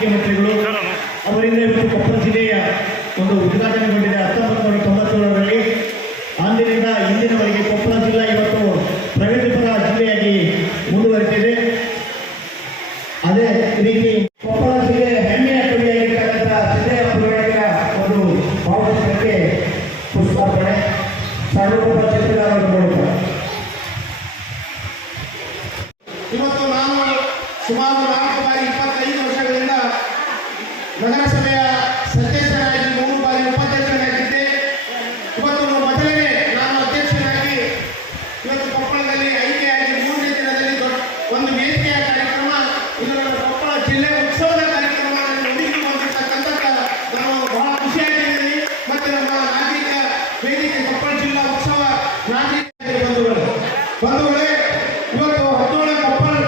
ಮುಖ್ಯಮಂತ್ರಿಗಳು. ಅವರಿಂದ ಇವತ್ತು ಕೊಪ್ಪಳ ಜಿಲ್ಲೆಯ ಒಂದು ಉದ್ಘಾಟನೆಗೊಂಡಿದೆ. ಹತ್ತೊಂಬತ್ತು ನೂರ ತೊಂಬತ್ತೇಳರಲ್ಲಿ ಅಂದಿನಿಂದ ಇಂದಿನವರೆಗೆ ಕೊಪ್ಪಳ ಜಿಲ್ಲಾ ಇವತ್ತು ಪ್ರಗತಿಪರ ಜಿಲ್ಲೆಯಾಗಿ ಮುಂದುವರೆದಿದೆ. ಅದೇ ರೀತಿ ಕೊಪ್ಪಳ ಜಿಲ್ಲೆ ಹೆಮ್ಮೆಯ ಕವಿಯಾಗಿರ್ತಕ್ಕಂಥ ಸಿದ್ದಯ್ಯ ಒಂದು ಭಾವಚಿತ್ರಕ್ಕೆ ಪುಷ್ಪಾರ್ಪಣೆ. ಇವತ್ತು ನಾನು ಸುಮಾರು ನಾಲ್ಕು ಬಾರಿ, ಇಪ್ಪತ್ತು ಜಿಲ್ಲಾ ಉತ್ಸವ ಬಂಧುಗಳೇ ಬಂಧುಗಳೇ ಇವತ್ತು ಹದಿನೇಳು ಕೊಪ್ಪಲ್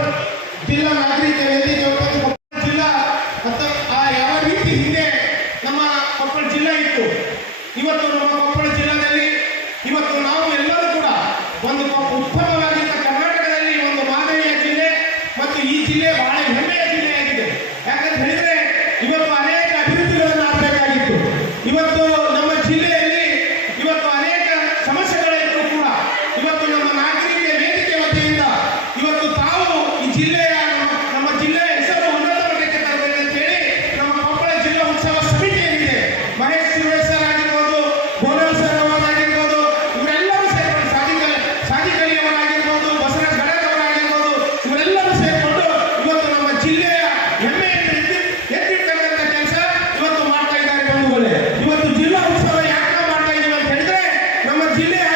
ಜಿಲ್ಲಾ ನಾಗರಿಕ ವೇದಿಕೆ ಜಿಲ್ಲಾ ಆ ಯಾವ ರೀತಿ ಹಿಂದೆ ನಮ್ಮ ಕೊಪ್ಪಳ ಜಿಲ್ಲೆ ಇತ್ತು. ಇವತ್ತು ನಮ್ಮ ಕೊಪ್ಪಳ ಜಿಲ್ಲೆಯಲ್ಲಿ ಇವತ್ತು ನಾವು ಎಲ್ಲರೂ ಕೂಡ ಒಂದು ಉತ್ತಮವಾಗಿದ್ದ ಕರ್ನಾಟಕದಲ್ಲಿ ಒಂದು ಮಾದರಿಯ ಜಿಲ್ಲೆ, ಮತ್ತು ಈ ಜಿಲ್ಲೆ ಬಹಳ filha